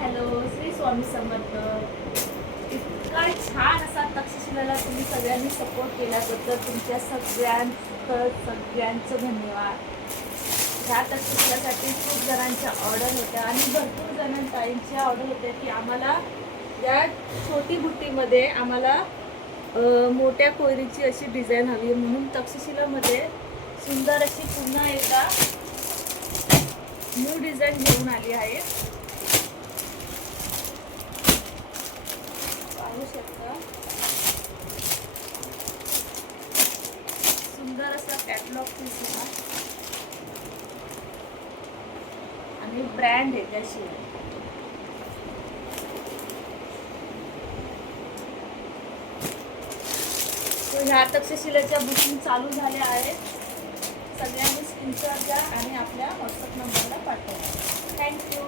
Hello, Shri Swami Samarth. इतका छान असा तक्षशिलेला तुम्ही सगळ्यांनी सपोर्ट केल्याबद्दल तुमच्या सगळ्यांचं धन्यवाद. ह्या तक्षशिलासाठी खूप जणांच्या ऑर्डर होत्या आणि भरपूर जणांच्या ऑर्डर होत्या की आम्हाला या छोटी बुट्टीमध्ये आम्हाला मोठ्या कोयरीची अशी डिझाईन हवी, म्हणून तक्षशिलामध्ये सुंदर अशी पुन्हा एकदा न्यू डिझाईन घेऊन आली आहे. पाहू शकता सुंदर असा कॅटलॉग पीस आहे आणि ब्रँड आहे त्याशिवाय. तो ह्या तक्षशिलेच्या बुकिंग चालू झाल्या आहेत. सगळ्यांनी स्क्रीनशॉट घ्या आणि आपल्या व्हॉट्सअप नंबरला पाठवा. थँक्यू.